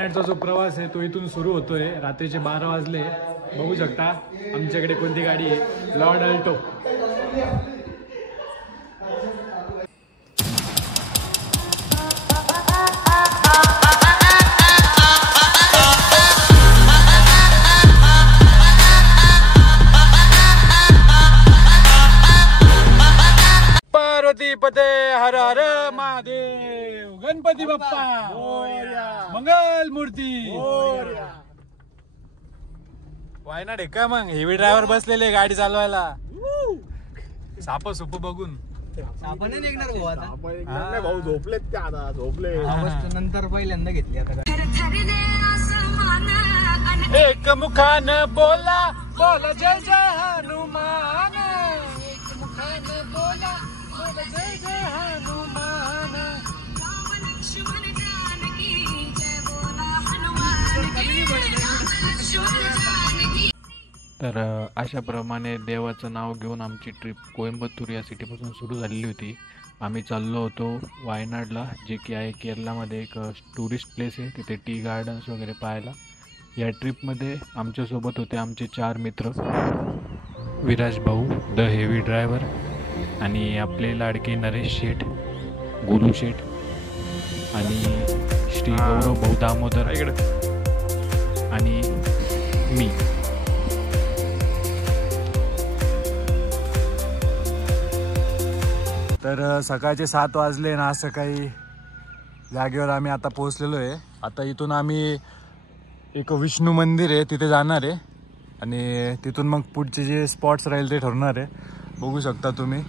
वायनाडचा जो प्रवास आहे तो इथून सुरू होतोय। रात्रीचे 12 वाजले, बघू शकता आमच्याकडे कोणती गाडी आहे, लॉर्ड अल्टो। पार्वती पते हर हर महादेव, गणपती बाप्पा मंगल मूर्ती। वायनाड आहे का मग? हेवी ड्रायव्हर बसलेले गाडी चालवायला, साप सुप बघून आपण निघणार भाऊ आता। भाऊ झोपलेत ते, आता झोपले नंतर पहिल्यांदा घेतली आता। एक मुखान बोला बोला जय जय हनुमान, एक मुखान बोला बोला जय जय हनुमान। तर अशाप्रमाणे देवाचं नाव घेऊन आमची ट्रिप कोइंबतूर या सिटीपासून सुरू झालेली होती। आम्ही चाललो होतो वायनाडला, जे की आहे केरलामध्ये एक टुरिस्ट प्लेस आहे, तिथे टी गार्डन्स वगैरे पाहायला। या ट्रिपमध्ये आमच्यासोबत होते आमचे 4 मित्र, विराज भाऊ द हेवी ड्रायव्हर, आणि आपले लाडके नरेश शेठ, गोलू शेठ, आणि श्री गौरव भाऊ दामोदर, आणि मी। तर सकाळचे 7 वाजले ना, असं काही जागेवर आम्ही आता पोहोचलेलो आहे। आता इथून आम्ही एक विष्णू मंदिर आहे तिथे जाणार आहे, आणि तिथून मग पुढचे जे स्पॉट्स राहील ते ठरणार आहे। बघू शकता तुम्ही,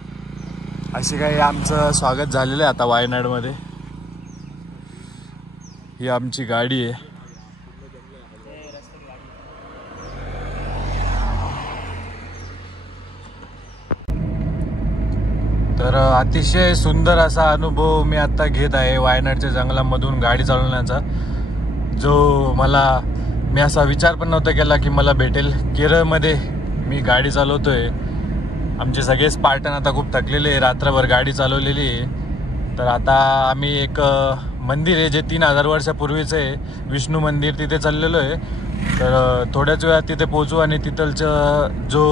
असे काही आमचं स्वागत झालेलं आहे आता वायनाडमध्ये। ही आमची गाडी आहे। तर अतिशय सुंदर असा अनुभव मी आता घेत आहे वायनाडच्या जंगलामधून गाडी चालवण्याचा, जो मी असा विचार पण नव्हता केला की मला भेटेल। केरळमध्ये मी गाडी चालवतोय, आमचे सगळे स्पार्टन आता खूप थकलेले आहे, रात्रभर गाडी चालवलेली आहे। तर आता आम्ही एक मंदिर आहे जे 3000 वर्षापूर्वीचं आहे, विष्णू मंदिर, तिथे चाललेलो आहे। तर थोड्याच वेळात तिथे पोहोचू आणि तिथलचं जो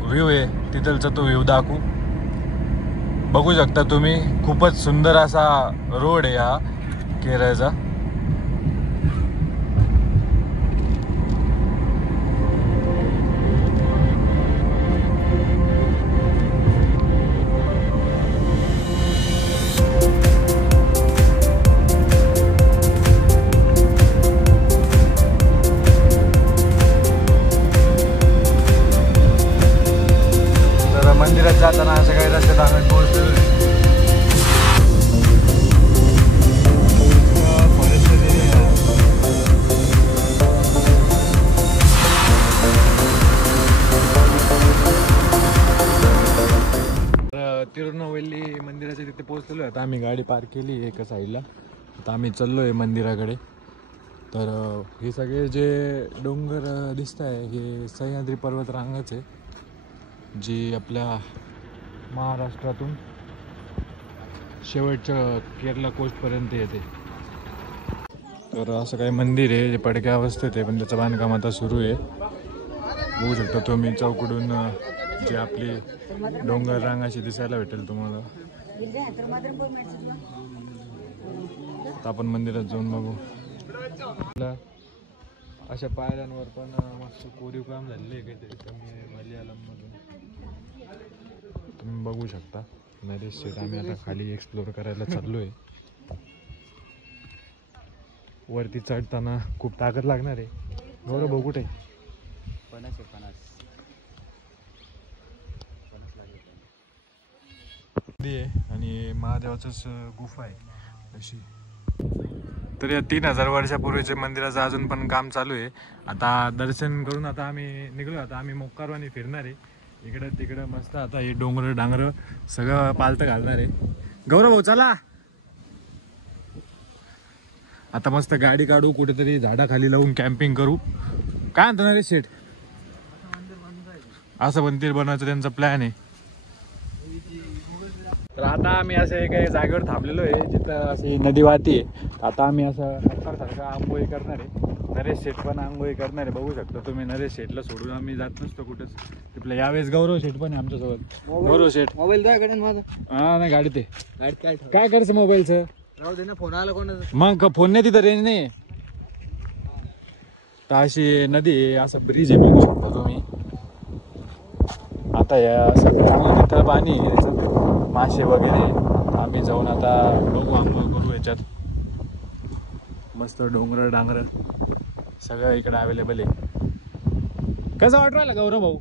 व्ह्यू आहे तिथलचा तो व्ह्यू दाखवू। बघू शकता तुम्ही, खूपच सुंदर असा रोड आहे हा केरळचा। तर मंदिरात जाताना असं काही रस्त्यात आम्ही पोहोचलेलो आहे। तिरुनवल्ली मंदिराच्या तिथे पोहोचलेलो आहे। आता आम्ही गाडी पार्क केली एका साईडला, आता आम्ही चाललो आहे मंदिराकडे। तर हे सगळे जे डोंगर दिसत आहे हे सह्याद्री पर्वत रांगाच आहे, जी आपल्या महाराष्ट्रातून शेवटच्या केरला कोस्टपर्यंत येते। तर असं काही मंदिर आहे जे पडक्या अवस्थेत आहे, पण त्याचं बांधकाम आता सुरू आहे। बघू शकता तुम्ही चौकडून जी आपली डोंगर रांग अशी दिसायला भेटेल तुम्हाला। आपण मंदिरात जाऊन बघू। अशा पायऱ्यांवर पण मस्त कोरीव काम झालेलं आहे काहीतरी कमी मल्याळममधून, तुम्ही बघू शकता। नरेश शेठ, आम्ही आता खाली एक्सप्लोर करायला चाललोय। वरती चढताना खूप ताकद लागणार आहे। गौरव भाऊ कुठे? 50 आणि महादेवाचंच गुफा आहे अशी। तर या 3000 वर्षापूर्वीच्या मंदिराचं अजून पण काम चालू आहे। आता दर्शन करून आता आम्ही निघलो, आता आम्ही मोक्कारवानी फिरणार आहे इकडं तिकडं मस्त। आता हे डोंगर डांगर सगळं पालतं घालणार आहे। गौरव भाऊ चला, आता मस्त गाडी काढू, कुठेतरी झाडाखाली लावून कॅम्पिंग करू। काय म्हणतो रे शेठ? असं मंदिर बनवायचं त्यांचा प्लॅन आहे। तर आता आम्ही असं एका जागेवर थांबलेलो आहे जिथं अशी नदी वाहती आहे. आता आम्ही असं सारखं आंघोळी करणार आहे. नरेश शेठ पण आंघोळी करणार आहे, बघू शकता तुम्ही. नरेश शेठला सोडून आम्ही जात नसतो कुठंच. आपलं यावेळेस गौरव शेठ पण आहे आमच्यासोबत. गौरव शेठ मोबाईल द्या माझा. हा नाही गाडी ते काय काय करायचं मोबाईलचं. राहू दे ना, फोन आला कोणाचा. मग फोन नाही तिथं रेंज नाही. तर अशी नदी आहे, असं ब्रिज आहे बघू शकता तुम्ही. आता या सगळं तिथं पाणी आहे, याच्यात मासे वगैरे. आम्ही जाऊन आता बघू आंघोळ करू याच्यात. मस्त डोंगर डांगर सगळं इकडे अवेलेबल आहे. कसं वाटू राहिलं गौरव भाऊ?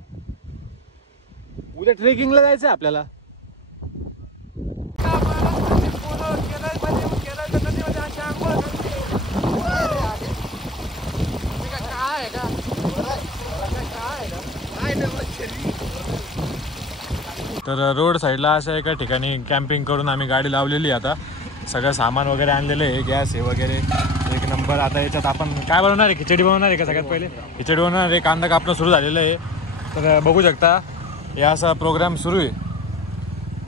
उद्या ट्रेकिंगला जायचं आहे आपल्याला. तर रोड साईडला अशा एका ठिकाणी कॅम्पिंग करून आम्ही गाडी लावलेली. आता सगळं सामान वगैरे आणलेलं आहे, गॅस आहे वगैरे एक नंबर. आता याच्यात आपण काय बनवणार आहे? खिचडी बनवणार आहे का? सगळ्यात पहिले खिचडी बनवणार आहे. कांदा कापणं सुरू झालेलं आहे. तर बघू शकता हे असा प्रोग्राम सुरू आहे.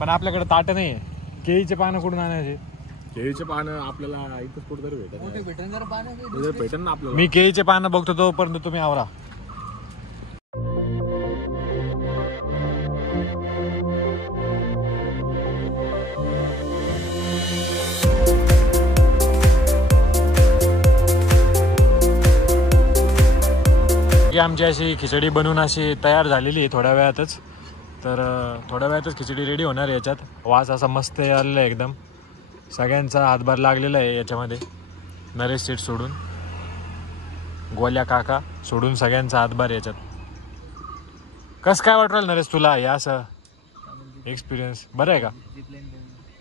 पण आपल्याकडे ताटं नाही आहे. केळीचे पानं कुठून आणायचे? केळीचे पानं आपल्याला इथंच कुठेतरी भेटत भेटेल ना आपल्याला. मी केळीचे पानं बघतो तोपर्यंत तुम्ही आवरा. आमची अशी खिचडी बनवून अशी तयार झालेली आहे थोड्या वेळातच. तर थोड्या वेळातच खिचडी रेडी होणार आहे. याच्यात वास असा मस्त आलेला आहे एकदम. सगळ्यांचा हातभार लागलेला आहे याच्यामध्ये. नरेश शेठ सोडून, गोल्या काका सोडून सगळ्यांचा हातभार याच्यात. कसं काय वाटलं नरेश तुला हे असं एक्सपिरियन्स? बरं आहे का?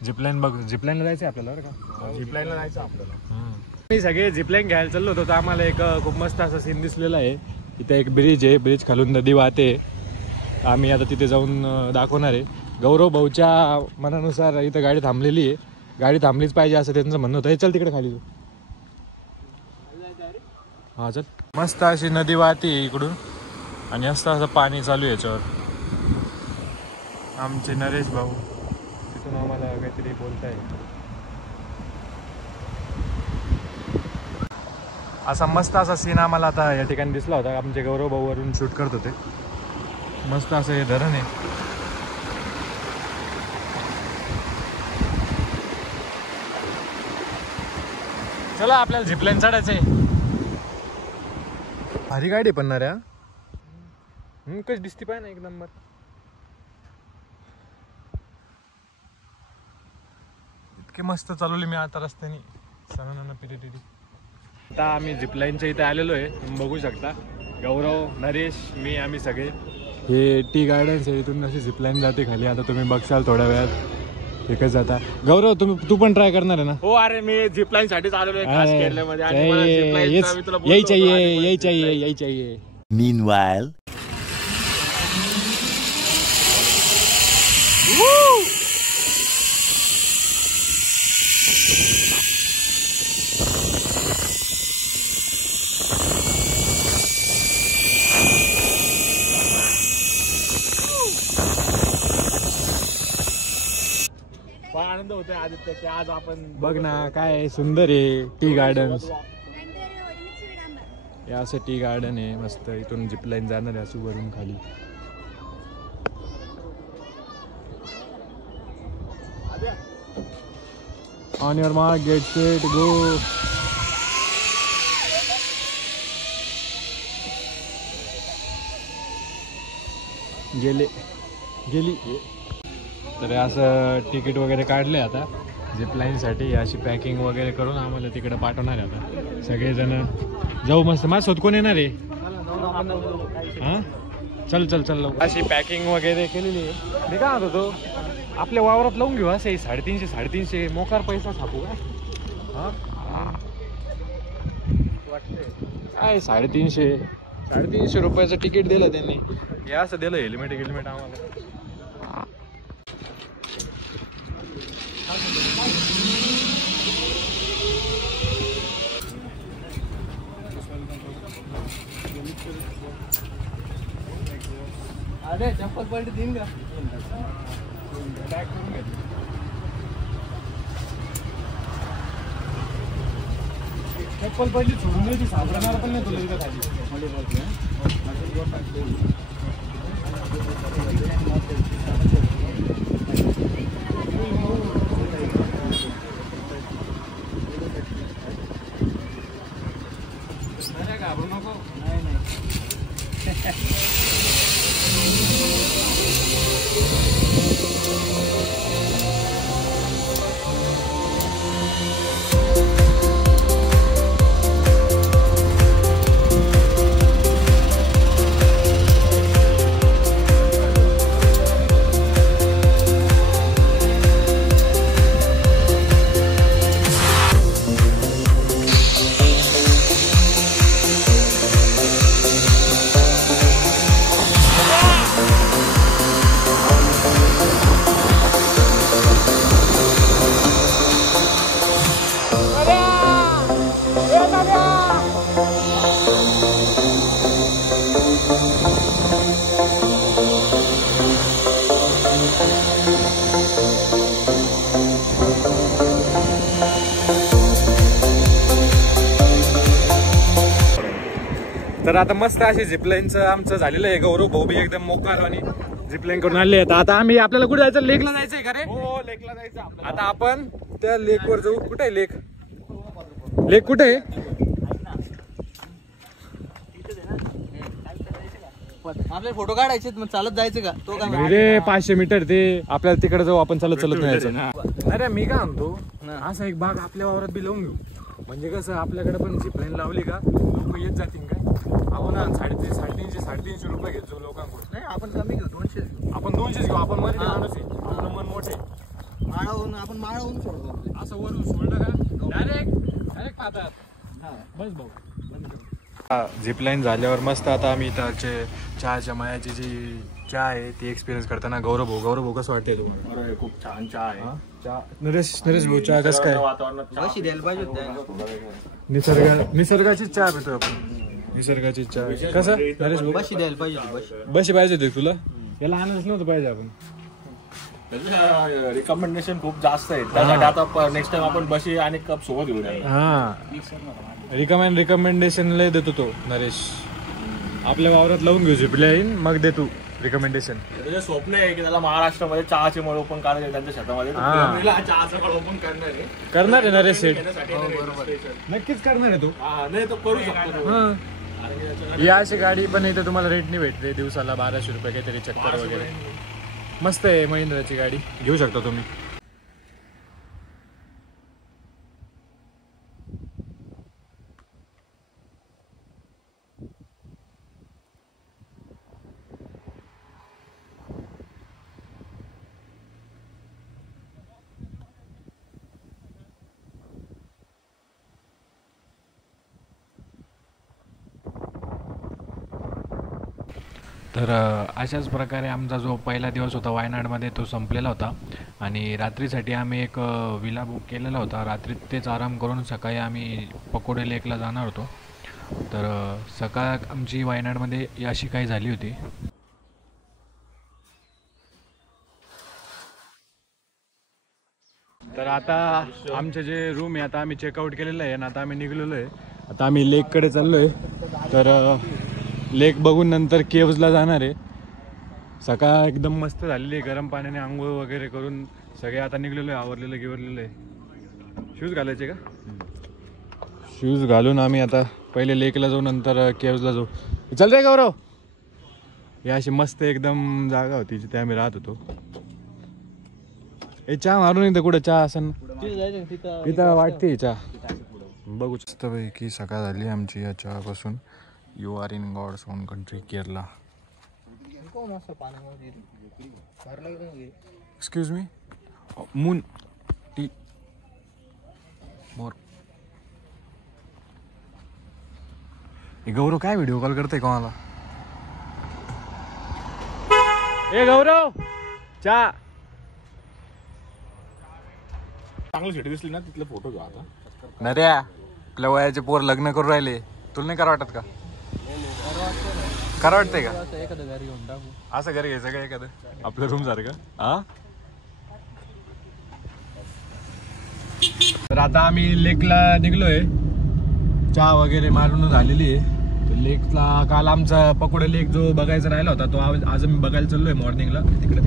झिपलाईन बघ, झिपलाईनला जायचं आहे आपल्याला बरं का? झिपलाईनला जायचं आपल्याला. मी सगळे झिपलाईन घ्यायला चाललो होतो तर आम्हाला एक खूप मस्त असा सीन दिसलेला आहे. इथे एक ब्रिज आहे, ब्रिज खालून नदी वाहते. आम्ही आता तिथे जाऊन दाखवणार आहे. गौरव भाऊच्या मनानुसार इथं गाडी थांबलेली आहे. गाडी थांबलीच पाहिजे असं त्यांचं म्हणणं होतं. चल तिकडे खाली तू. हा चल. मस्त अशी नदी वाहते इकडून आणि असं पाणी चालू आहे याच्यावर. आमचे नरेश भाऊ तिथून आम्हाला काहीतरी बोलताय. असा मस्त असा सीन आम्हाला आता या ठिकाणी दिसला होता. आमचे गौरव भाऊ वरून शूट करत होते. मस्त असं हे धरण आहे. चला आपल्याला झिपलाईन चढायचंय. भारी गाडी पण ना रे. कशी दिसती पाय ना एक नंबर. इतके मस्त चालवली मी आता रस्त्याने. सणाना पिरियड. आता आम्ही झिपलाईनच्या इथे आलेलो आहे. तुम्ही बघू शकता गौरव, नरेश, मी, आम्ही सगळे. हे टी गार्डन्स आहे. इथून अशी झिपलाईन जाते खाली. आता तुम्ही बघशाल थोड्या वेळात एकच जाता. गौरव तू पण ट्राय करणार आहे ना? हो अरे मी झिपलाईन साठीच आलेलो आहे खास केरळमध्ये. आणि मला यही झिपलाईनचा मी तुला बोललो होतो चाहिए, आधी यही पण चाहिए, यही चाहिए. Meanwhile, फार आनंद होतोय आदित्य की आज आपण बघ ना काय सुंदर आहे टी गार्डन्स. हे असं टी गार्डन आहे मस्त. इथून झिपलाईन जाणार आहे असं वरून खाली. On your mark get set go. गेली. तर असं तिकीट वगैरे काढले आता झिपलाईनसाठी. अशी पॅकिंग वगैरे करून आम्हाला तिकडे पाठवणार आहे. आता सगळेजण जाऊ मस्त. माझ्यासोबत कोण येणार आहे? हां चल चल चल. अशी पॅकिंग वगैरे केलेली आहे. मी काय म्हणतो तो आपल्या वावरात लावून घेऊ असं. 350 मोकार पैसा छापू का? हां काय 350 रुपयाचं तिकीट दिलं त्यांनी. हे असं दिलं हेल्मेट आम्हाला. अरे चप्पल पलटी देईन का? पॅक करून घेतलं. चप्पल पहिली सोडून द्यायची सापडणार पण नाही तुला इथं खाली. घाबरू नको. तर आता मस्त अशी झिपलाईनचं आमचं झालेलं आहे. गौरव भाऊ बी एकदम मोकार आणि झिपलाईन करून आणले आहेत. आता आम्ही आपल्याला कुठे जायचं? लेकला जायचंय का रे? हो लेकला जायचं आपल्याला. आता आपण त्या लेक वर जाऊ. कुठे आहे लेक? लेक कुठे आहे? आपले फोटो काढायचे मग चालत जायचं का? तो काय रे 500 मीटर ते आपल्याला तिकडे जाऊ. आपण चालत चालत नाही जायचं. अरे मी काय म्हणतो, असा एक भाग आपल्या वावरात बी लावून घेऊ. म्हणजे कसं आपल्याकडे पण झिपलाईन लावली का लोक येत जातील काय. आपण 350 रुपये घेतो लोकांकडून. नाही आपण कमी घेऊ 200 घेऊ. आपण 200 घेऊ. आपण मध्ये माणूस आहे, आपलं मन मोठे. माळावरून आपण माळावरून सोडतो. असं वरून सोडलं का डायरेक्ट खातात. बस भाऊ झिपलाईन झाल्यावर मस्त आता आम्ही इथं चहाच्या मयाची जी चहा आहे ती एक्सपिरियन्स करताना. गौरव भाऊ कसं वाटते तुम्हाला? अरे खूप छान चहा आहे. नरेश भाऊ चहा कसं काय? बशी द्यायला पाहिजे होत्या. निसर्गाची चहा पितो आपण. निसर्गाची चहा कसं नरेश भाऊ? बशी द्यायला पाहिजे होती. बशी पाहिजे होती तुला? याला आणायच नव्हतं पाहिजे आपण. रिकमेंडेशन खूप जास्त आहे त्यासाठी. आता नेक्स्ट टाइम आपण बशी आणि कप सोबत घेऊया. हा रिकमेंडेशन लय देतो तो नरेश. आपल्या वावरात लावून घेऊ झिपलाईन मग देतो रिकमेंडेशन. त्याचं स्वप्न आहे की त्याला महाराष्ट्रामध्ये चहाचे मळ ओपन करायचे त्यांच्या शेतामध्ये. चहाचं मळ ओपन करणार आहे नरेश सेठ. नक्कीच करणार आहे तो. नाही तो करू शकतो. या अशी गाडी पण इथे तुम्हाला रेटनी भेटते. दिवसाला 1200 रुपये काहीतरी चक्कर वगैरे. मस्त आहे महिंद्राची गाडी. घेऊ शकता तुम्ही. तर अशाच प्रकारे आमचा जो पहिला दिवस होता वायनाडमध्ये तो संपलेला होता. आणि रात्रीसाठी आम्ही एक विला बुक केलेला होता. रात्री तेच आराम करून सकाळी आम्ही पकोडे लेकला जाणार होतो. तर सकाळ आमची वायनाडमध्ये अशी काही झाली होती. तर आता आमचे जे रूम आहे आता आम्ही चेकआउट केलेलं आहे आणि आता आम्ही निघलेलो आहे. आता आम्ही लेककडे चाललो आहे. तर लेक बघून नंतर केव्जला जाणार आहे. सकाळ एकदम मस्त झालेली आहे. गरम पाण्याने आंघोळ वगैरे करून सगळे आता निघलेलो आहे. आवरलेलं गिवरलेलं आहे. शूज घालायचे का? शूज घालून आम्ही आता पहिले लेकला जाऊ नंतर केव्जला जाऊ. चल रे गौरव. ही अशी मस्त एकदम जागा होती जिथे आम्ही राहत होतो. हे चहा मारून इथं कुठं चहा असन तिथं वाटते चहा. बघू की सकाळ झाली आमची या चहापासून. You are in God's own country Kerala. Excuse me moon tea more. Gaurav काय व्हिडिओ कॉल करते कोणाला? ए गौरव चहा. चांगली सिटी दिसली ना तिथले फोटो घ्या आता. नऱ्या आपल्या वयाचे पोर लग्न करून राहिले. तुला नाही करा वाटत का? करा वाटतंय का? एखादं घरी घेऊन टाकू. असं घरी घ्यायचं का एखादं आपल्या रूम सारखं? हा. तर आता आम्ही लेकला निघलोय. चहा वगैरे मारून झालेली आहे. लेकला काल आमचा पकोडे लेक जो बघायचा राहिला होता तो आज मी बघायला चाललोय मॉर्निंगला. तिकडे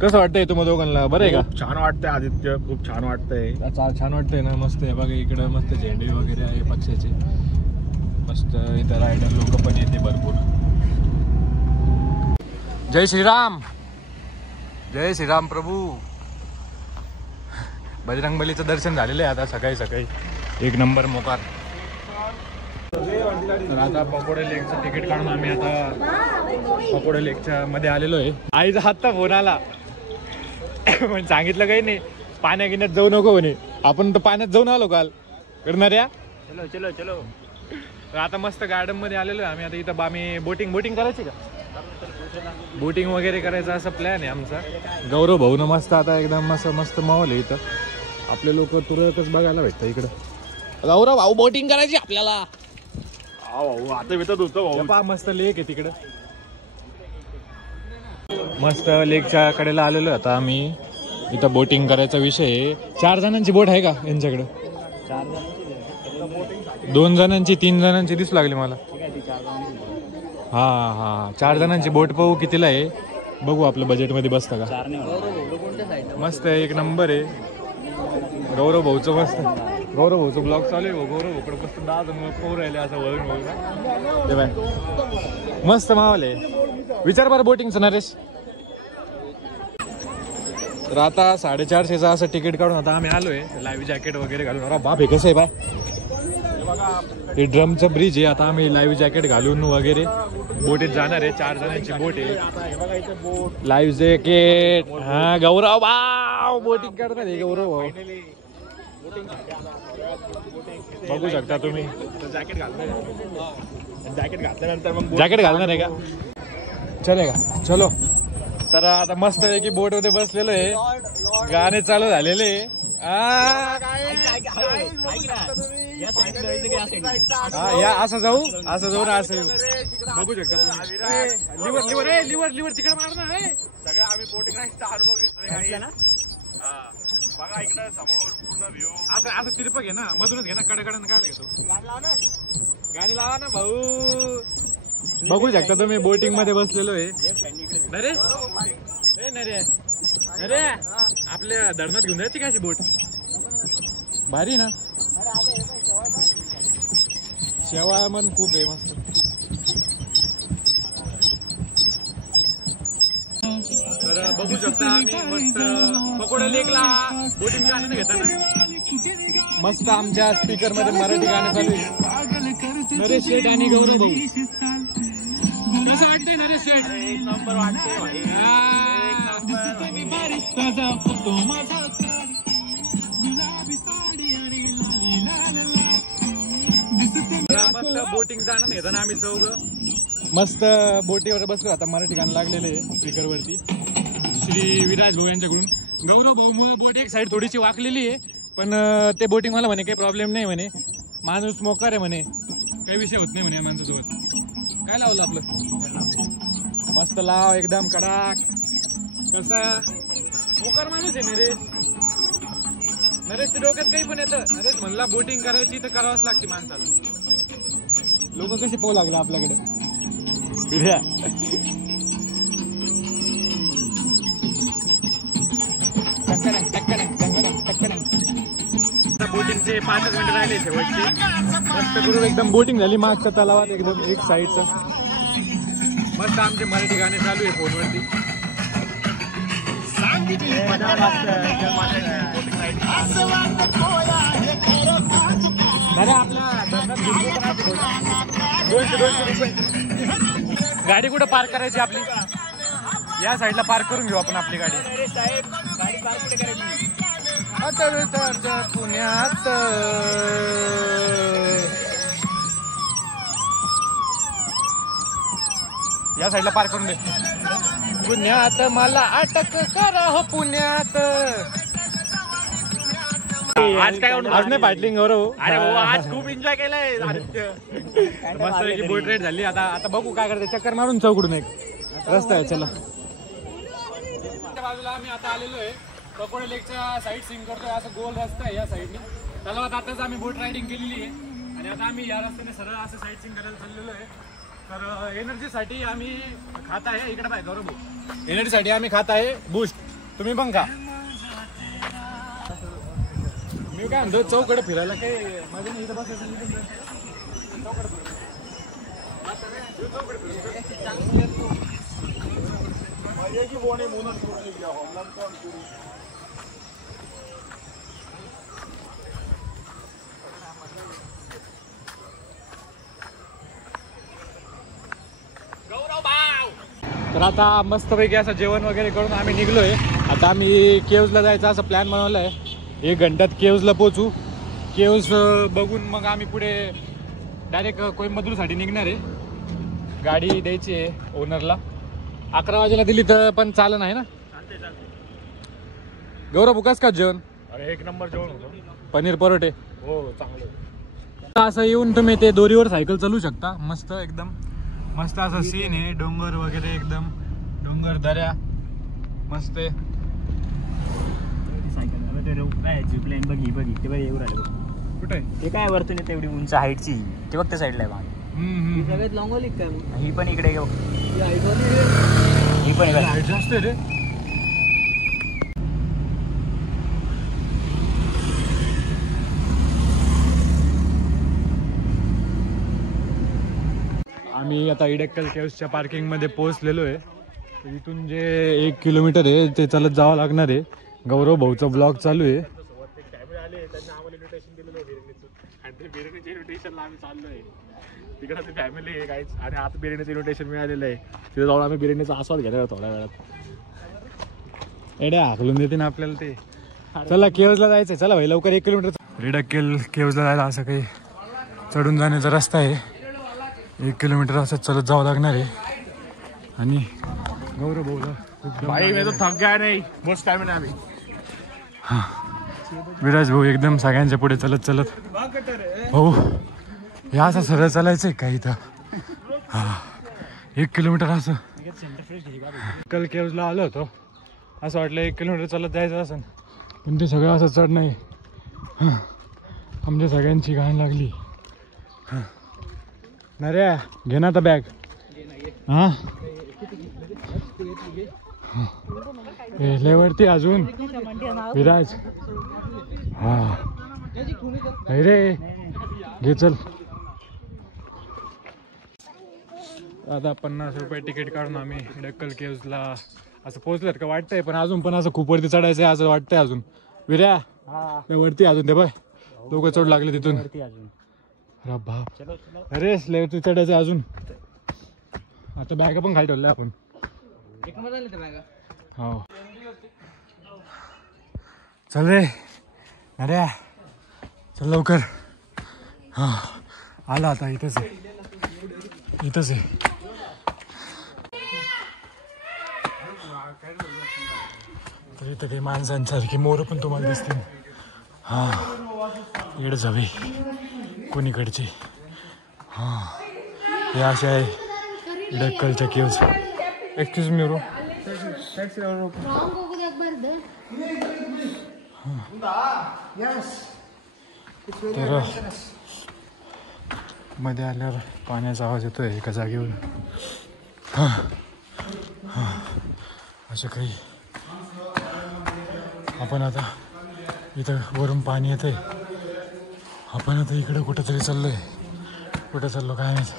कसं वाटतंय तुम्हाला दोघांना? बरं आहे का? छान वाटतंय आदित्य, खूप छान वाटतंय. छान वाटतंय ना? मस्त आहे बघा. इकडं मस्त झेंडे वगैरे आहे पक्षाचे. मस्त इथं रायडर लोक पण येते भरपूर. जय श्रीराम, जय श्रीराम प्रभू. बजरंगबलीचं दर्शन झालेलं आहे आता सकाळी सकाळी. एक नंबर मोकार. तर आता पकोडे लेकचं तिकीट काढून आम्ही आता पकोडे लेकच्या मध्ये आलेलो आहे. आईचा हातचा फोन आला पण सांगितलं काही नाही. पाण्या गिन्यात जाऊ नको म्हणे. आपण तर पाण्यात जाऊन आलो काल. करणार या चलो चलो चलो. तर आता मस्त गार्डन मध्ये आलेलो आहे आम्ही. आता इथं आम्ही बोटिंग करायची का? बोटिंग वगैरे करायचा असा प्लॅन आहे आमचा. गौरव भाऊ न मस्त आता एकदम मस्त माहोल आहे इथं. आपले लोक तुरळकच बघायला भेटतं इकडं. गौरव भाऊ बोटिंग करायची आपल्याला. आता भेटत होतो पहा मस्त लेक आहे तिकडं. मस्त लेकच्या कडेला आलेलो आता आम्ही. इथं बोटिंग करायचा विषय आहे. 4 जणांची बोट आहे का यांच्याकडे? 2 जणांची 3 जणांची दिसू लागली मला. हा 4 जणांची बोट पाहू कितीला आहे बघू. आपलं बजेटमध्ये बसतं का? मस्त आहे, एक नंबर आहे. गौरव भाऊचं मस्त. गौरव भाऊचं ब्लॉग चालू आहे. गौरव भाऊकडे मस्त 10 जण पोर राहिले असं वळून ते बाय. मस्त माहोल आहे. विचार बरं बोटिंगचं नरेश. तर आता 450 असं तिकीट काढून आता आम्ही आलोय. लाईव्ह जॅकेट वगैरे घालून. अरे बाप हे कसं आहे बाय. हे ड्रमचं ब्रिज आहे. आता आम्ही लाईव्ह जॅकेट घालून वगैरे बोटीत जाणार आहे. 4 जणांची बोट आहे. Live jacket. हा गौरव भाऊ बोटिंग करणार आहे. गौरव भाऊ बघू शकता तुम्ही. जॅकेट घातल्यानंतर मग जॅकेट घालणार आहे का? चले का? चलो. तर आता मस्त आहे की बोट मध्ये बसलेलो आहे. गाणे चालू झालेले. या असं जाऊ ना असं येऊ. बघू शकता तुम्ही. लिव्हर तिकडे मारणार आहे. सगळं आम्ही बोटिंग अनुभव घेतोय ना. बघा इकडे समोर पूर्ण व्ह्यू. असं तिरपक घे ना. मधूनच घे ना. कडाकडा काय घेतो. गाणी लावा ना भाऊ. बघू शकता तुम्ही बोटिंग मध्ये बसलेलो आहे. नरेश नरे आपल्या धरणात घेऊन जायची कशी बोट? भारी ना. शेवाळ मन खूप आहे मस्त. तर बघू शकता आम्ही मस्त पकोडे लेकला बोटिंगचा आनंद घेताना. मस्त आमच्या स्पीकर मध्ये मराठी गाणं चालू आहे. नरेश शेठ आणि गौरव भाऊ. कसं वाटतंय नरेश शेठ? एक नंबर वाटतंय. मस्त बोटिंगचा आनंद घेताना आम्ही चौघं मस्त बोटीवर बसलो. आता मराठी गाणं लागलेलं आहे स्पीकर वरती श्री विराज भाऊ यांच्याकडून. गौरव भाऊ मुळे बोट एक साईड थोडीशी वाकलेली आहे पण ते बोटिंग मला म्हणे काही प्रॉब्लेम नाही म्हणे. माणूस मोकार आहे म्हणे. काही विषय होत नाही म्हणे माणसासोबत. काय लावलं आपलं? मस्त लाव एकदम कडाक. कसा मोकार माणूस आहे नरेश. ते डोक्यात काही पण येतं. नरेश म्हणला बोटिंग करायची तर करावंच लागते माणसाला. लोक कशी पाहू लागले आपल्याकडे. बोटिंगचे 5 मिनिटं राहिले शेवटचे. मस्त करून एकदम बोटिंग झाली मागच्या तलावात एकदम एक साईडचं. मस्त आमचे मराठी गाणे चालू आहे फोनवरती. गाडी कुठं पार्क करायची आपली? या साईडला पार्क करून घेऊ आपण आपली गाडी. पुण्यात या साईडला पार्क करून दे. पुण्यात मला अटक करा हो पुण्यात. आज काय आज नाही पाटलिंग गौरव. अरे आज खूप एन्जॉय केलाय. मस्त की बोट राईड झाली. आता बघू काय करते. चक्कर मारून चौकडून एक रस्ता आहे. चला बाजूला आम्ही आता आलेलो आहे. पकोडे लेकच्या साईड सीन करतोय. असं गोल रस्ता आहे या साईडने. तलावात आताच आम्ही बोट रायडिंग केलेली आहे. आणि आता आम्ही या रस्त्याने सरळ असं साईट सीइंग करायला चाललेलो आहे. तर एनर्जीसाठी आम्ही खात आहे इकडे बाय गौरव भाऊ, एनर्जीसाठी आम्ही खात आहे बूस्ट. तुम्ही पण खा. मी काय म्हणतो चौकडे फिरायला काही माझ्या नाही इथं बसायचं. तर आता मस्तपैकी असं जेवण वगैरे करून आम्ही निघलोय. आता आम्ही केव्जला जायचं असं प्लॅन बनवलं आहे. 1 घंट्यात केव्जला पोहोचू. केव्ज बघून मग आम्ही पुढे डायरेक्ट कोइंबतूरसाठी निघणार आहे. गाडी द्यायची आहे ओनरला. 11 वाजेला दिली तर पण चालत नाही ना. गौरव बुकास का जेवण? अरे 1 नंबर जेवण होतं. पनीर परोठे हो चांगलं. असं येऊन तुम्ही ते दोरीवर सायकल चालू शकता. मस्त एकदम मस्त असं सीन आहे. डोंगर वगैरे एकदम डोंगर दऱ्या मस्त आहे. झिपलाईन बघी ते बघ येऊ राहिलं. कुठे ते काय वरतून येते एवढी उंच हाईटची ते बघ त्या साईडला आहे. सगळ्यात लॉंग वाली काय ही पण इकडे ही पण हाईट जास्त आहे रे. आम्ही आता इडक्कल केव्सच्या पार्किंगमध्ये पोहोचलेलो आहे. इथून जे 1 किलोमीटर आहे ते चालत जावं लागणार आहे. गौरव भाऊचा ब्लॉग चालू आहे. इन्व्हिटेशनला आम्ही चाललोय. तिकडे ते फॅमिली आहे काहीच आणि आता बिर्याणीचं इन्व्हिटेशन मिळालेलं आहे. तिथे जाऊन आम्ही बिर्याणीचा आस्वाद घेणार थोड्या वेळात. एड्या हाकलून देते ना आपल्याला ते. चला केव्जला जायचंय. चला भाई लवकर 1 किलोमीटर. इडक्कल केव्जला जायला असं काही चढून जाण्याचा रस्ता आहे. 1 किलोमीटर असं चलत जावं लागणार आहे. आणि गौरव भाऊला भाई मी तो थक गया नाही. बहुत टाइम आहे आम्ही. हां विराज भाऊ एकदम सगळ्यांच्या पुढे चलत चलत. भाऊ हे असं सरळ चालायचंय का इथं? हां 1 किलोमीटर असं. कल केव्जला आलो होतो. असं वाटलं 1 किलोमीटर चालत जायचं असं पण ते सगळं असं चढ नाही. हां आमच्या सगळ्यांची घाण लागली. हां नऱ्या घे ना आता बॅग. हां वरती अजून विराज. हा नाही रे घे चल. आता 50 रुपये तिकीट काढून आम्ही इडक्कल केव्जला असं पोहोचल्यात का वाटतंय. पण अजून पण असं खूप वरती चढायचं आहे असं वाटतंय अजून. विर्या वरती अजून ते बाय लोक चढ लागले तिथून. अरे बाप अरे वरती चढायचं अजून. आता बॅग पण खाली ठेवल्या आपण. हो चल रे अरे चल लवकर. हां आला आता इथंच आहे इथंच आहे. तर इथं काही माणसांसारखी मोर पण तुम्हाला दिसतील. हां इकडे जावे कोणीकडचे. हां हे असे आहे इडक्कलच्या केव्ज. Excuse me bro. तर मध्ये आल्यावर पाण्याचा आवाज येतोय एका जागेवर. हां हां असं काही. आपण आता इथं वरून पाणी येतंय. आपण आता इकडं कुठंतरी चाललोय. कुठं चाललो काय माहिती.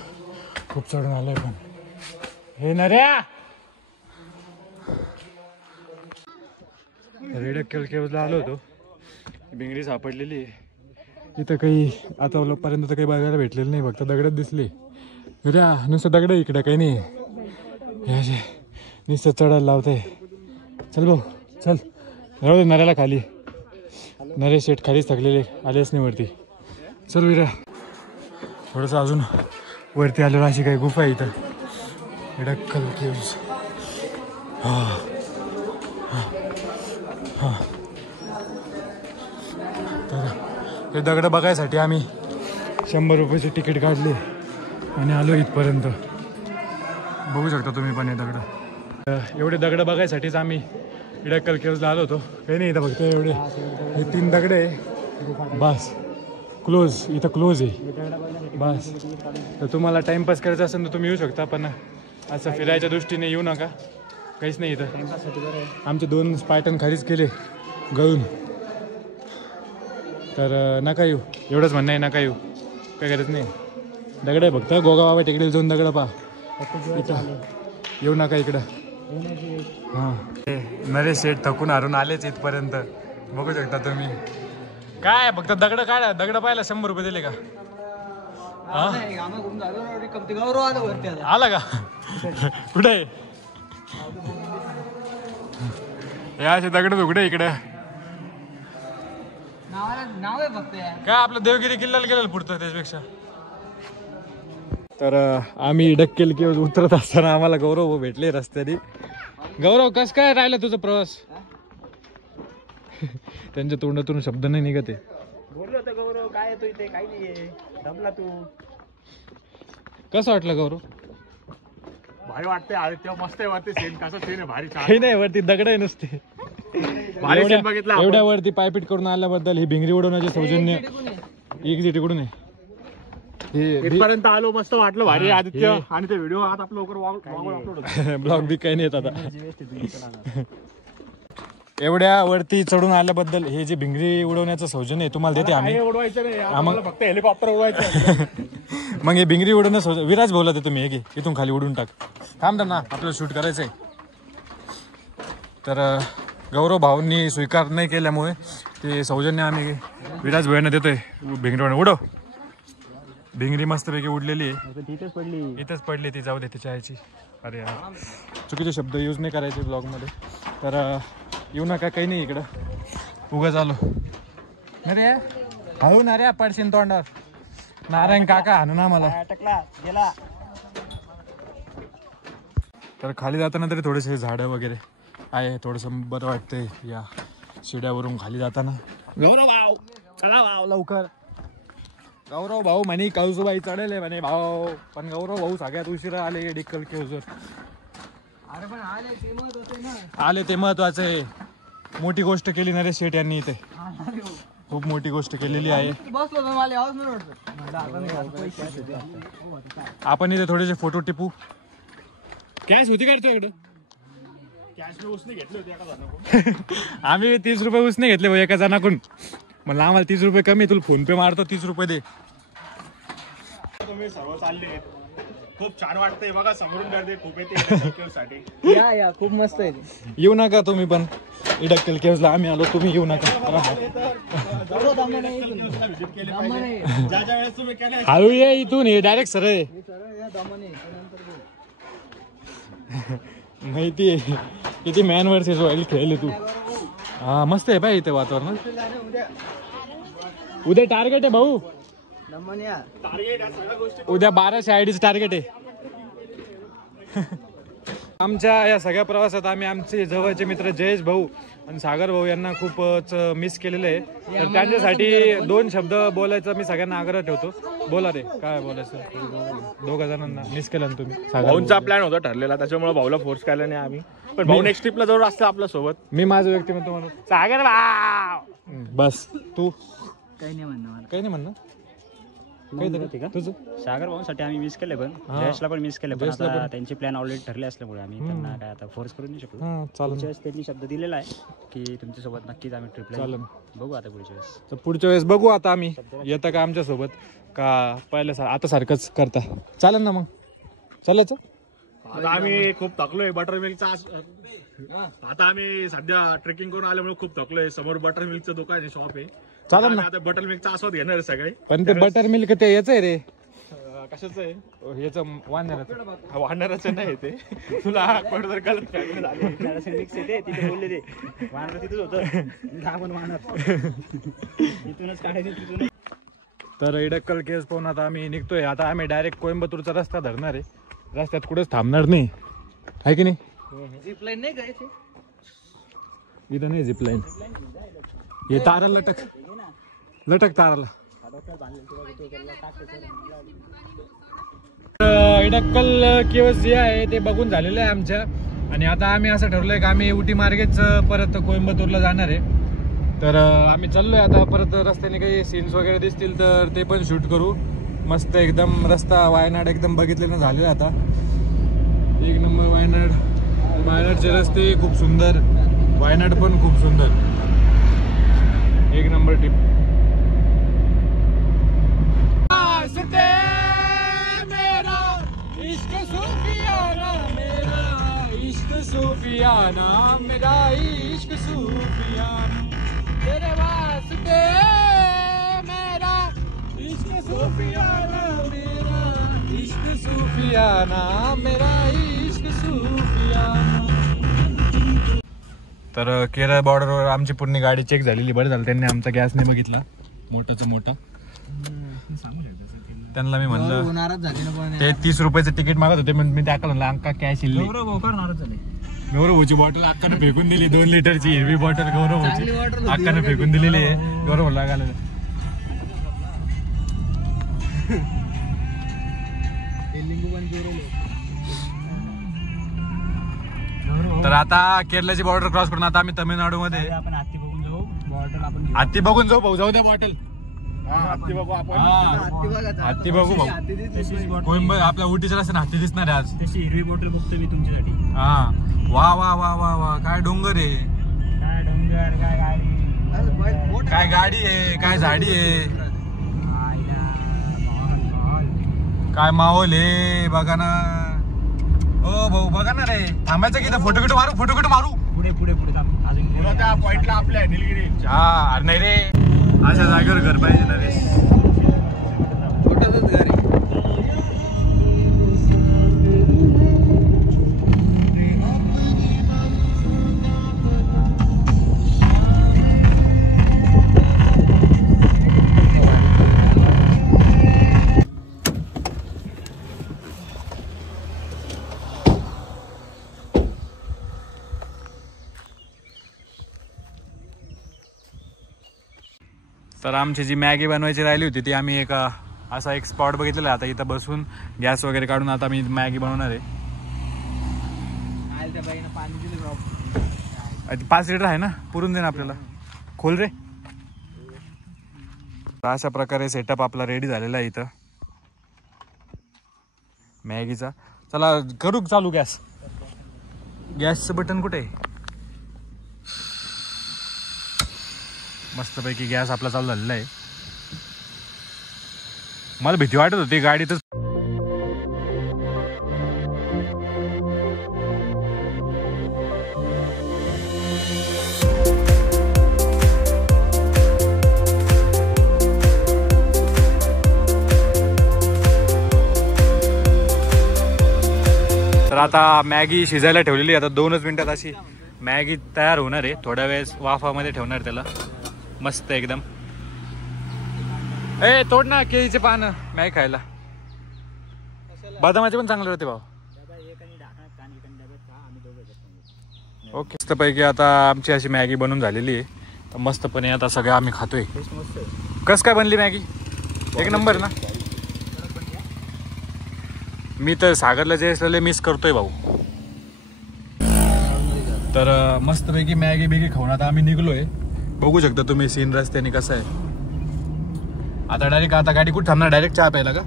खूप चढून आलोय पण हे नऱ्या. इडक्कल केव्जला आलो होतो. भिंगरी सापडलेली आहे इथं. काही आतापर्यंत तर काही बघायला भेटलेलं नाही. फक्त दगडच दिसली. रे नुसतं दगड इकडं काही नाही. हे असे नुसतं चढायला लावतंय. चल भाऊ चल राहू दे नऱ्याला खाली. नरे शेट खालीच थकलेले आलेच नाही वरती. चल विरा थोडंसं अजून वरती आल्यावर अशी काही गुफा आहे इथं इडक्कल केव्ज. हां हां हां तर हे दगड बघायसाठी आम्ही 100 रुपयाची तिकीट काढली आणि आलो इथपर्यंत. बघू शकता तुम्ही पण हे दगड. एवढे दगड बघायसाठीच आम्ही इडक्कल केव्जला आलो होतो. काही नाही इथं फक्त एवढे हे 3 दगड आहे बस. क्लोज, इथं क्लोज आहे बस. तर तुम्हाला टाइमपास करायचा असेल तर तुम्ही येऊ शकता, पण असं फिरायच्या दृष्टीने येऊ नका, काहीच नाही इथं. आमचे 2 स्पार्टन खालीच केले गळून, तर नका येऊ, एवढंच म्हणणं आहे, नका येऊ, काय करत नाही. दगड आहे फक्त, गोगाबाबा टेकडीला जाऊन दगड पहा, इथं येऊ नका इकडं. हां, नरेश शेठ थकून हारून आलेच इथपर्यंत, बघू शकता तुम्ही. काय फक्त दगड काढा, दगड पाहायला 100 रुपये दिले का? आला का? कुठे हे असे दगड कुठे इकडे? काय आपलं देवगिरी किल्ल्याला गेलेलं पुढतं त्याच्यापेक्षा. तर आम्ही डक्केल किंवा उतरत असताना आम्हाला गौरव भेटले रस्त्याने. गौरव, कस काय राहिला तुझा प्रवास? त्यांच्या तोंडातून शब्द नाही निघते. बोललो होतं गौरव, काय येतो इथे, काही नाहीये, दमला तू. कसं वाटलं गौरव? भारी वाटते आदित्य, मस्त आहे वरती सीन. कसं सीन आहे भारी, काही नाही, वरती दगड आहे नुसते. भारी सीन बघितला. एवढ्या वरती पायपीट करून आल्याबद्दल ही भिंगरी उडवण्याचे सौजन्य एक्झिट इकडून आहे. इथपर्यंत आलो, मस्त वाटलं, भारी आदित्य. आणि ते व्हिडिओ आता आपलं लवकर ब्लॉग बी काही नाही येत आता. एवढ्या वरती चढून आल्याबद्दल हे जे भिंगरी उडवण्याचं सौजन्य आहे तुम्हाला देते आम्ही. उडवायचं नाही, आम्हाला फक्त हेलिकॉप्टर उडवायचं. मग हे भिंगरी उडवणं विराज बोलत आहे तुम्ही, हे घे इथून खाली उडून टाक. थांब ना, आपल्याला शूट करायचंय. तर गौरव भाऊंनी स्वीकार नाही केल्यामुळे ते सौजन्य आम्ही विराज भोयांना देतोय. भिंगरी उडव. भिंगरी मस्तपैकी उडलेली आहे, इथंच पडली ती, जाऊ दे तिच्या आईची. अरे यार, चुकीचे शब्द यूज नाही करायचे ब्लॉगमध्ये. तर येऊ नका, काही नाही इकडं, उगाच आलो. अरे हळू ना रे, पडशील तोंडावर. नारायण काका हाणू ना मला. तर खाली जाताना तरी थोडेसे झाडं वगैरे आहे, थोडंसं बरं वाटतंय या शिड्यावरून खाली जाताना. गौरव भाऊ चला भाऊ लवकर. गौरव भाऊ म्हणे कळसुबाई चढेल म्हणे भाऊ, पण गौरव भाऊ सगळ्यात उशिरा आले डिक्कल केवजर. आले ते महत्वाचं आहे. मोठी गोष्ट केली नरेश शेठ यांनी इथे, खूप मोठी गोष्ट केलेली आहे. आपण इथे थोडेसे फोटो टिपू. कॅश होती का तुझ्याकडं? आम्ही 30 रुपये उसने घेतले भाऊ एका जणाकडून. म्हणलं आम्हाला 30 रुपये कमी, तुला फोन पे मारतो, 30 रुपये दे. तुम्ही सर्व चालले, खूप छान वाटतंय बघा, समोरून गर्दी खूप येते. या खूप मस्त आहे. येऊ नका तुम्ही पण इडक्कल केव्जला, आम्ही आलो, तुम्ही येऊ नका. हळू ये इथून, हे डायरेक्ट सरळ माहिती आहे किती मॅन वर्सेस वाईल्ड खेळले तू. हा मस्त आहे पाय इथे वातावरण. उद्या टार्गेट आहे भाऊ, उद्या 1200 आयडीचं टार्गेट आहे. आमच्या या सगळ्या प्रवासात आम्ही आमचे जवळचे मित्र जयेश भाऊ आणि सागर भाऊ यांना खूपच मिस केलेलं आहे. तर त्यांच्यासाठी 2 शब्द बोलायचा मी सगळ्यांना आग्रह ठेवतो. बोला रे, काय बोलायचं? 2 जणांना मिस केलं ना तुम्ही. भाऊंचा प्लॅन होता ठरलेला, त्याच्यामुळे भाऊला फोर्स केला नाही आम्ही, पण भाऊ नेक्स्ट ट्रिपला जरूर असतं आपल्या सोबत. मी माझं व्यक्तिमत्व म्हणून सागर भाऊ बस. तू काही नाही म्हणणं मला, काही नाही म्हणणं. तुझं सागर भाऊसाठी आम्ही मिस केले, पण जयेशला पण मिस केले, पण आता त्यांचे प्लॅन ऑलरेडी ठरले असल्यामुळे आम्ही त्यांना काय आता फोर्स करू नाही शकलो. पुढच्या वेळेस त्यांनी शब्द दिलेला आहे की तुमच्यासोबत नक्कीच आम्ही ट्रिपला बघू. आता पुढच्या वेळेस, तर पुढच्या वेळेस बघू आता आम्ही येतं का आमच्या सोबत, का पहिल्या आता सारखंच करता. चालेल ना मग, चालायचं. आता आम्ही खूप थकलोय. बटर मिल्कचा आता आम्ही सध्या ट्रेकिंग करून आल्यामुळे खूप थकलोय. समोर बटर मिल्कचं दुकान आहे, शॉप आहे. चालेल ना, आता बटर मिल्कचा आस्वाद घेणार आहे सगळे. पण ते बटर मिल्क ते याच आहे रे, कशाचं आहे? याचं वाढणारच नाही ते. तुला जर गलत मिक्स येते तिथे बोलले ते वाहणार तिथंच होतं, आपण वाहणार तिथूनच काढायचं. तर इडक्कल केव्ज पाहून आता आम्ही निघतोय. आता आम्ही डायरेक्ट कोइंबतूरचा रस्ता धरणार आहे, रस्त्यात कुठेच थांबणार नाही, आहे की नाही? झिपलाईन नाही का इथं नाही झिपलाईन, हे तारा लटक लटक ताराला. इडक्कल केव्ज जे आहे ते बघून झालेलं आहे आमच्या, आणि आता आम्ही असं ठरवलंय की आम्ही उटी मार्गेच परत कोइंबतूरला जाणार आहे. तर आम्ही चाललोय आता परत. रस्त्याने काही सीन्स वगैरे दिसतील तर ते पण शूट करू. मस्त एकदम रस्ता वायनाड एकदम बघितलेलं झालेलं आता. एक नंबर वायनाड. वायनाडचे रस्ते खूप सुंदर, वायनाड पण खूप सुंदर, एक नंबर ट्रिप. सूफियाना मेरा इश्क सूफियाना तेरे वास्ते मेरा इश्क सूफियाना मेरा इश्क सूफियाना मेरा इश्क सूफियाना. तर केरळ बॉर्डरवर आमची पूर्ण गाडी चेक झालेली. बरं झालं त्यांनी आमचा गॅस नाही बघितला, मोठाचा मोठा. त्यांना मी म्हणलं ते 30 रुपयाचं तिकीट मागत होते, मी त्या म्हणलं अंका कॅश इल्ली. गौरवची बॉटल अक्कानं फेकून दिली, 2 लिटरची हिरवी बॉटल गौरवची अक्कानं फेकून दिलेली आहे. गौरव लागायला तर आता केरळची बॉर्डर क्रॉस करून आता आम्ही तामिळनाडू मध्ये आपण हत्ती बघून जाऊ. बॉर्डर आपण हत्ती बघून जाऊ भाऊ. जाऊ द्या बॉटल. हत्ती बघू आपण. हत्ती बघू भाऊ. कोइंबतूर आपल्या उटीच्या रस्त्याने हत्ती दिसणार आहे आज. तशी हिरवी बॉटल बघतो मी तुमच्यासाठी. हा वा वा वा वा वा. काय डोंगर आहे, काय डोंगर, काय गाडी, काय गाडी आहे, काय झाडी आहे, काय माहोल आहे बघा ना. ओ भाऊ बघा ना रे. थांबायचं की फोटो किटो मारू, फोटो किटो मारू. पुढे पुढे पुढे थांब. अजून त्या पॉइंटला आपल्या निलगिरी. हा अरे नाही रे, अशा जागेवर घर पाहिजे ना रे. छोटंच घर आहे. तर आमची जी मॅगी बनवायची राहिली होती ती आम्ही एक असा एक स्पॉट बघितलेला आहे. आता इथं बसून गॅस वगैरे काढून आता मी मॅगी बनवणार आहे. 5 लिटर आहे ना, पुरून दे ना आपल्याला. खोल रे. अशा प्रकारे सेटअप आपला रेडी झालेला आहे इथं मॅगीचा. चला करू चालू गॅस. गॅसचं बटन कुठे आहे? मस्तपैकी गॅस आपला चालू झालेला आहे. मला भीती वाटत होती गाडीतच. तर आता मॅगी शिजायला ठेवलेली. आता 2च मिनिटात अशी मॅगी तयार होणार आहे. थोड्या वेळेस वाफामध्ये ठेवणार त्याला. मस्त एकदम. ए तोड ना केळीचे पान मॅगी खायला. बदामाचे पण चांगले होते भाऊ. ओके मस्तपैकी आता आमची अशी मॅगी बनवून झालेली आहे. तर मस्तपणे आता सगळं आम्ही खातोय. कस काय बनली मॅगी? एक नंबर ना. मी तर सागरला जे असलेले मिस करतोय भाऊ. तर मस्तपैकी मॅगी बिगी खाऊन आता आम्ही निघलोय. बघू शकता तुम्ही सीन रस्त्याने कसं आहे. आता डायरेक्ट आता गाडी कुठे थांबणार? डायरेक्ट चहा प्यायला का?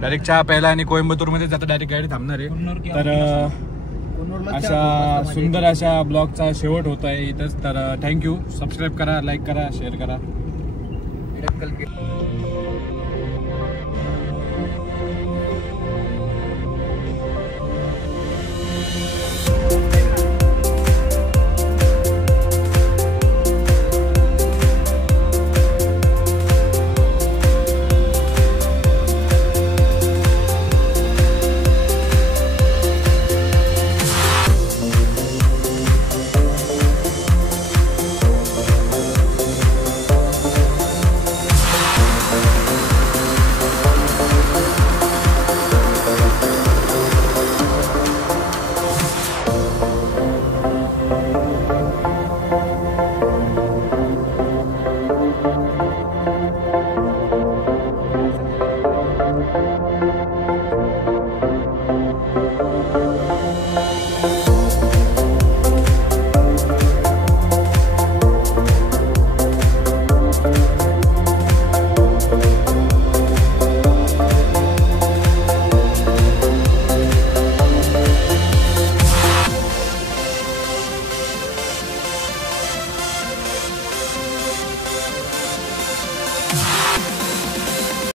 डायरेक्ट चहा प्यायला आणि कोइंबतूर मध्ये आता डायरेक्ट गाडी थांबणार आहे. तर अशा सुंदर अशा ब्लॉगचा शेवट होत आहे इथंच. तर थँक्यू. सबस्क्राईब करा, लाईक करा, शेअर करा.